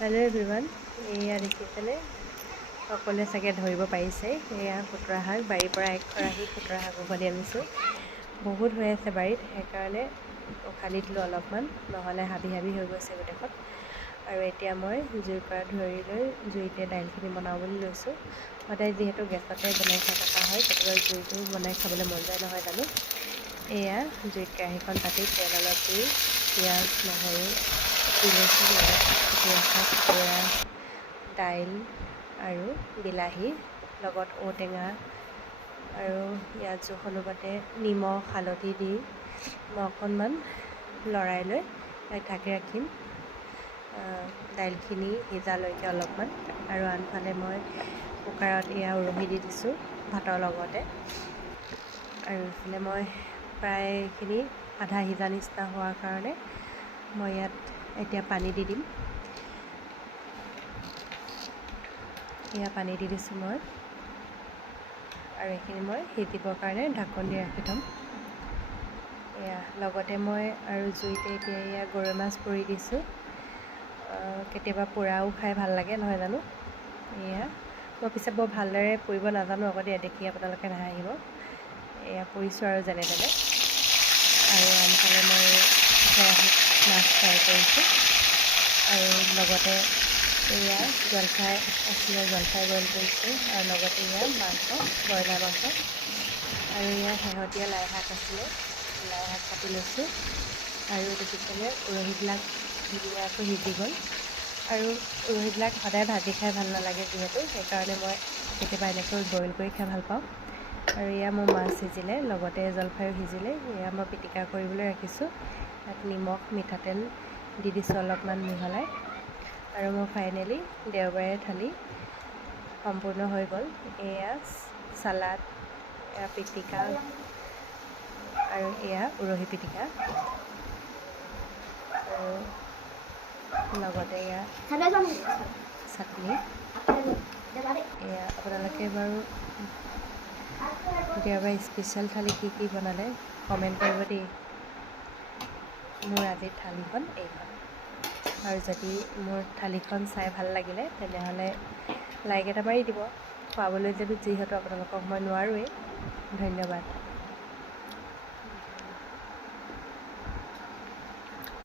Hello' everyone, এয়া দেখিছেনে? সকলোৱে চাগে ধৰিব পাৰিছে, এয়া খুতুৰা শাক। বাৰীৰ পৰা এক খৰাহি খুতুৰা শাক উঘালি আনিছোঁ। বহুত হৈ আছে বাৰীত, সেইকাৰণে উঘালি দিলোঁ অলপমান, নহ'লে হাবি হাবি হৈ গৈছে গোটেইখন। আৰু এতিয়া মই জুইৰ পৰা ধৰি লৈ জুইতে দাইলখিনি বনাওঁ বুলি লৈছোঁ। সদায় যিহেতু গেছতে বনাই খাই থকা হয়, কেতিয়াবা জুইটো বনাই খাবলৈ মন যায় নহয় জানো। এয়া জুইত কেৰাহীখন পাতি তেল অলপ দি পিঁয়াজ নহৰু দি লৈছোঁ, লগত কুটি ৰখা খুতুৰা, দাইল আৰু বিলাহী, লগত ঔটেঙা আৰু ইয়াত জোখ অনুপাতে নিমখ হালধি দি মই অকণমান লৰাই লৈ তাক ঢাকি ৰাখিম দাইলখিনি সিজালৈকে অলপমান। আৰু আনফালে মই কুকাৰত এয়া উৰহি দি দিছোঁ ভাতৰ লগতে। আৰু ইফালে মই প্ৰায়খিনি আধা সিজা নিচিনা হোৱাৰ কাৰণে মই ইয়াত এতিয়া পানী দি দিম। এয়া পানী দি দিছোঁ মই, আৰু এইখিনি মই সিজিবৰ কাৰণে ঢাকন দি ৰাখি থ'ম। এয়া লগতে মই আৰু জুইতে এতিয়া এয়া গৰৈ মাছ পুৰি দিছোঁ। কেতিয়াবা পোৰাও খাই ভাল লাগে নহয় জানো। এয়া মই পিছে বৰ ভালদৰে পুৰিব নাজানো, আগতে দেখি আপোনালোকে নাহাঁহিব। এয়া পুৰিছোঁ আৰু যেনে তেনে। আৰু আনফালে মই কেৰাহীত মাছ ফ্ৰাই কৰিছোঁ, আৰু লগতে এয়া জলফাই আছিলে, জলফাই বইল কৰিছোঁ, আৰু লগতে এয়া মাংস, ব্ৰইলাৰ মাংস, আৰু এয়া শেহতীয়া লাই শাক আছিলে, লাই শাক কাটি লৈছোঁ। আৰু দেখিছেনে উৰহিবিলাক ধুনীয়াকৈ সিজি গ'ল। আৰু উৰহিবিলাক সদায় ভাজি খাই ভাল নালাগে যিহেতু, সেইকাৰণে মই কেতিয়াবা এনেকৈ বইল কৰি খাই ভাল পাওঁ। আৰু এয়া মোৰ মাছ সিজিলে, লগতে জলফাইও সিজিলে। এয়া মই পিটিকা কৰিবলৈ ৰাখিছোঁ। তাত নিমখ মিঠাতেল দি দিছোঁ অলপমান মিহলাই। আৰু মোৰ ফাইনেলি দেওবাৰে থালি সম্পূৰ্ণ হৈ গ'ল। এয়া চালাড, এয়া পিটিকা, আৰু এয়া উৰহি পিটিকা, আৰু লগতে এয়া চাটনি। এয়া আপোনালোকে বাৰু দেওবাৰে স্পেচিয়েল থালি কি কি বনালে কমেণ্ট কৰিব দেই। মোৰ আজিৰ থালিখন এইখন। আৰু যদি মোৰ থালিখন চাই ভাল লাগিলে তেনেহ'লে লাইক এটা মাৰি দিব। খুৱাবলৈ যিহেতু আপোনালোকক মই নোৱাৰোৱেই। ধন্যবাদ।